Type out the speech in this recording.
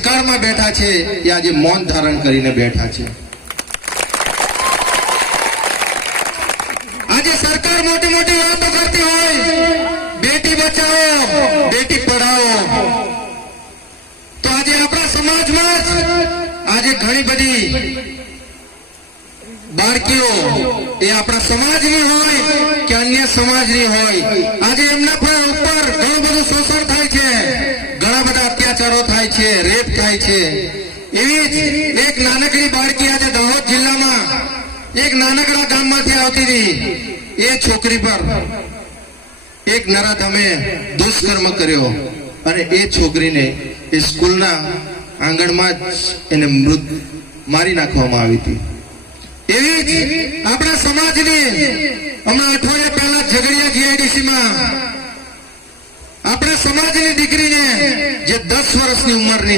ભૂતકાળમાં બેઠા છે એ આજે મૌન ધારણ કરીને બેઠા છે। આજે સરકાર મોટી મોટી વાતો કરતી હોય, બેટી બચાવો, બેટી પઢાઓ, તો આજે આપણા સમાજમાં જ આજે ઘણી બધી બાળકીઓ એ આપણા સમાજની હોય કે અન્ય સમાજની હોય, આજે એમના પર ઉપર ઘણું બધું શોષણ થાય છે, ઘણા બધા અત્યાચારો થાય છે, રેપ થાય છે। એવી જ એક નાનકડી બાળકી આજે દાહોદ જિલ્લામાં એક નાનકડા ગામમાંથી આવતી હતી, એ છોકરી પર એક નરાધમે દુષ્કર્મ કર્યો અને એ છોકરીને એ સ્કૂલના આંગણમાં જ એને મૃત મારી નાખવામાં આવી હતી। એવી જ આપણા સમાજની હમણાં અઠવાડિયા પહેલા ઝઘડિયા જીઆઈડીસીમાં આપણા સમાજની દીકરીને જે 10 વર્ષની ઉંમરની